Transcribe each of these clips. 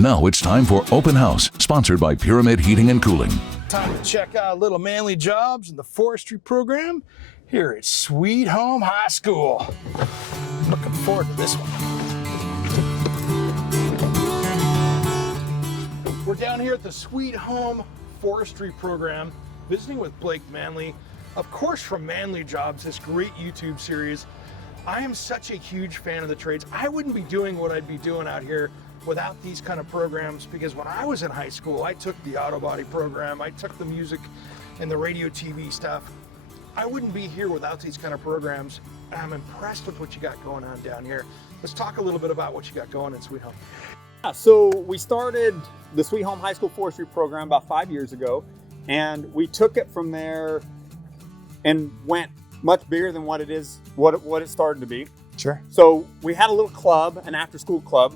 Now it's time for Open House, sponsored by Pyramid Heating and Cooling. Time to check out little Manley jobs in the forestry program here at Sweet Home High School. Looking forward to this one. We're down here at the Sweet Home Forestry program, visiting with Blake Manley, of course from Manley Jobs, this great YouTube series. I am such a huge fan of the trades. I wouldn't be doing what I'd be doing out here without these kind of programs, because when I was in high school, I took the auto body program, I took the music and the radio TV stuff. I wouldn't be here without these kind of programs. I'm impressed with what you got going on down here. Let's talk a little bit about what you got going in Sweet Home. Yeah, so we started the Sweet Home High School Forestry program about 5 years ago, and we took it from there and went much bigger than what it started to be. Sure. So we had a little club, an after-school club.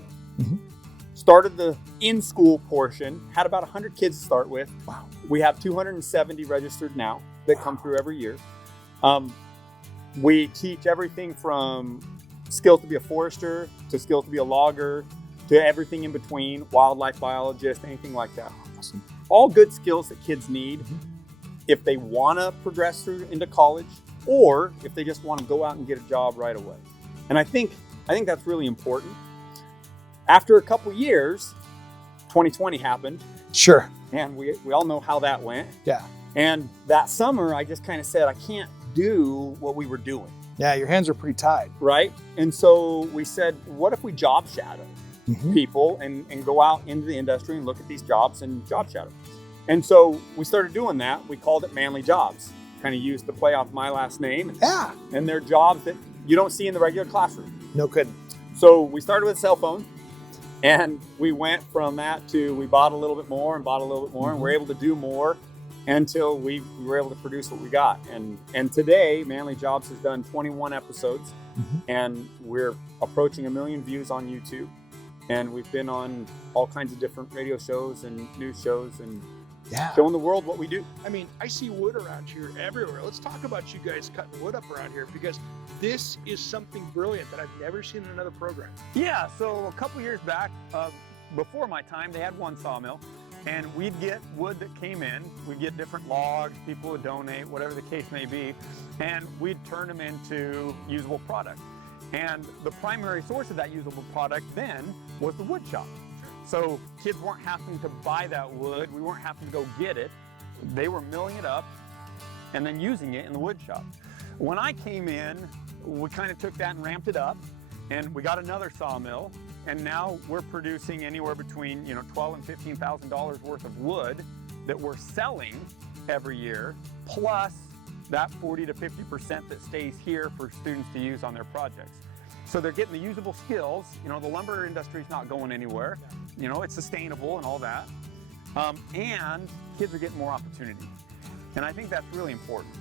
Started the in-school portion, had about 100 kids to start with. Wow. We have 270 registered now that come through every year. We teach everything from skills to be a forester, to skills to be a logger, to everything in between, wildlife biologist, anything like that. Awesome. All good skills that kids need if they want to progress through into college, or if they just want to go out and get a job right away. And I think that's really important. After a couple years, 2020 happened. Sure. And we all know how that went. Yeah. And that summer, I just kind of said, I can't do what we were doing. Yeah, your hands are pretty tied. Right? And so we said, what if we job shadow people and go out into the industry and look at these jobs and job shadow? And so we started doing that. We called it Manley Jobs. Kind of used to play off my last name. Yeah. And they're jobs that you don't see in the regular classroom. No kidding. So we started with a cell phone. And we went from that to we bought a little bit more and bought a little bit more, and we're able to do more until we were able to produce what we got. And today, Manley Jobs has done 21 episodes, and we're approaching 1 million views on YouTube. And we've been on all kinds of different radio shows and news shows and showing the world what we do. I mean, I see wood around here everywhere. Let's talk about you guys cutting wood up around here, because this is something brilliant that I've never seen in another program. Yeah, so a couple years back, before my time, they had one sawmill, and we'd get wood that came in. We'd get different logs, people would donate, whatever the case may be, and we'd turn them into usable product. And the primary source of that usable product then was the Woodshop. So kids weren't having to buy that wood. We weren't having to go get it. They were milling it up and then using it in the wood shop. When I came in, we kind of took that and ramped it up, and we got another sawmill, and now we're producing anywhere between $12,000 and $15,000 worth of wood that we're selling every year, plus that 40 to 50% that stays here for students to use on their projects. So they're getting the usable skills. The lumber industry is not going anywhere. It's sustainable and all that. And kids are getting more opportunity. And I think that's really important.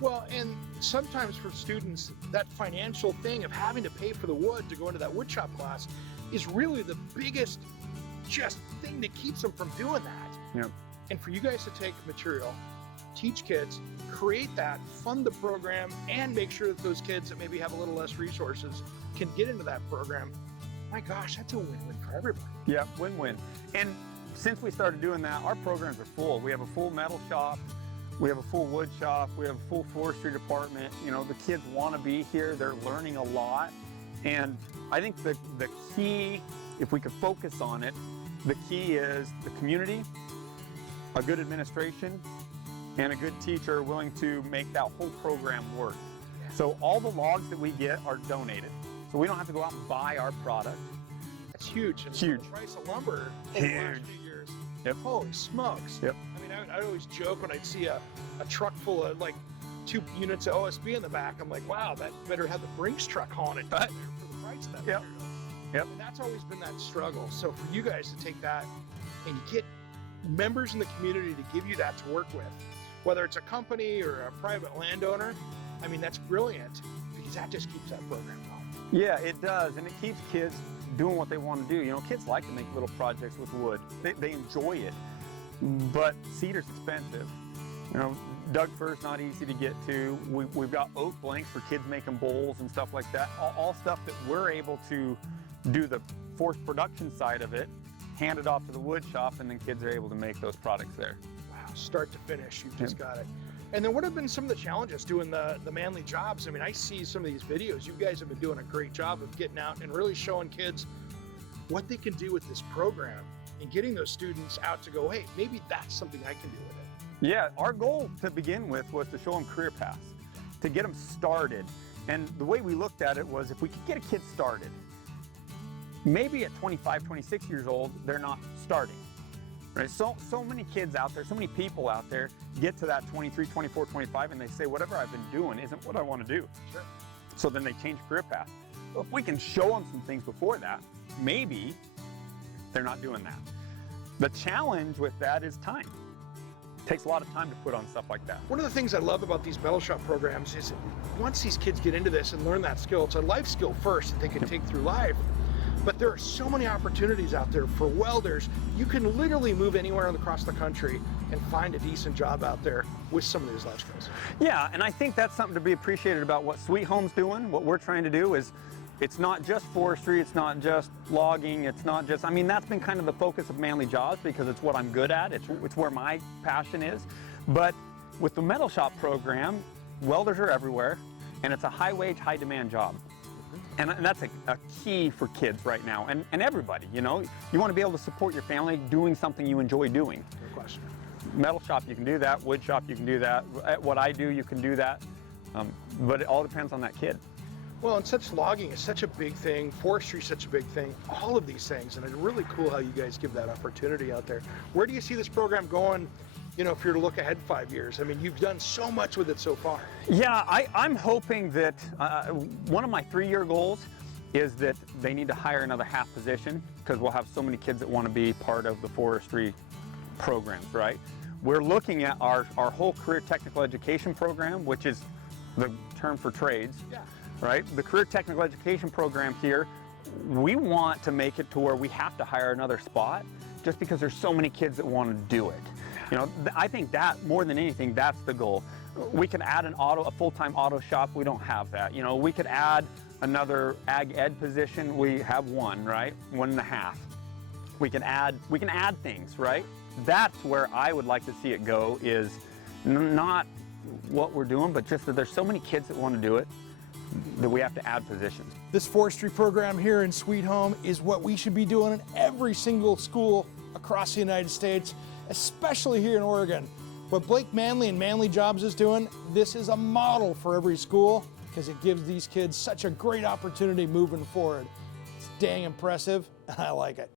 Well, and sometimes for students, that financial thing of having to pay for the wood to go into that woodshop class is really the biggest just thing that keeps them from doing that. Yeah. And for you guys to take material, teach kids, create that, fund the program, and make sure that those kids that maybe have a little less resources can get into that program. My gosh, that's a win-win for everybody. Yeah, win-win. And since we started doing that, our programs are full. We have a full metal shop, we have a full wood shop, we have a full forestry department. The kids want to be here, they're learning a lot. And I think the key, if we could focus on it, the key is the community, a good administration, and a good teacher willing to make that whole program work. So all the logs that we get are donated. So we don't have to go out and buy our product. That's huge. And huge. The price of lumber over the last few years, holy smokes. Yep. I mean, I'd always joke when I'd see a truck full of like 2 units of OSB in the back. I'm like, wow, that better have the Brinks truck hauling it down there for the price of that material. Yep. And that's always been that struggle. So for you guys to take that and get members in the community to give you that to work with, whether it's a company or a private landowner, I mean, that's brilliant, because that just keeps that program going. Yeah, it does, and it keeps kids doing what they want to do. Kids like to make little projects with wood. They enjoy it, but cedar's expensive. Doug fir's not easy to get to. We've got oak blanks for kids making bowls and stuff like that. All stuff that we're able to do the forced production side of it handed off to the wood shop, and then kids are able to make those products there. Wow, start to finish, you've just got it. And then what have been some of the challenges doing the Manley jobs? I mean, I see some of these videos. You guys have been doing a great job of getting out and really showing kids what they can do with this program and getting those students out to go, hey, maybe that's something I can do with it. Yeah, our goal to begin with was to show them career paths, to get them started. And the way we looked at it was, if we could get a kid started, maybe at 25, 26 years old, they're not starting. Right? So many kids out there, so many people out there get to that 23, 24, 25, and they say, whatever I've been doing isn't what I want to do. Sure. So then they change career path. Well, if we can show them some things before that, maybe they're not doing that. The challenge with that is time. It takes a lot of time to put on stuff like that. One of the things I love about these metal shop programs is once these kids get into this and learn that skill, it's a life skill first that they can take through life. But there are so many opportunities out there for welders. You can literally move anywhere across the country and find a decent job out there with some of these life skills. Yeah, and I think that's something to be appreciated about what Sweet Home's doing. What we're trying to do is, it's not just forestry, it's not just logging, it's not just, I mean, that's been kind of the focus of Manley Jobs because it's what I'm good at, it's where my passion is. But with the metal shop program, welders are everywhere, and it's a high wage, high demand job. And that's a key for kids right now, and everybody, you know. You want to be able to support your family doing something you enjoy doing. No question. Metal shop, you can do that. Wood shop, you can do that. At what I do, you can do that. But it all depends on that kid. Well, and such logging is such a big thing, forestry is such a big thing, all of these things, and it's really cool how you guys give that opportunity out there. Where do you see this program going, you know, if you're to look ahead 5 years? I mean, you've done so much with it so far. Yeah, I'm hoping that one of my 3-year goals is that they need to hire another half position, because we'll have so many kids that want to be part of the forestry programs, right? We're looking at our whole career technical education program, which is the term for trades. Yeah. Right? The career technical education program here, we want to make it to where we have to hire another spot just because there's so many kids that want to do it. You know, I think that more than anything, that's the goal. We could add a full-time auto shop. We don't have that. You know, we could add another ag ed position. We have one, right? 1.5. We can add things, right? That's where I would like to see it go, is not what we're doing, but just that there's so many kids that want to do it that we have to add positions. This forestry program here in Sweet Home is what we should be doing in every single school across the United States, especially here in Oregon. What Blake Manley and Manley Jobs is doing, this is a model for every school because it gives these kids such a great opportunity moving forward. It's dang impressive, and I like it.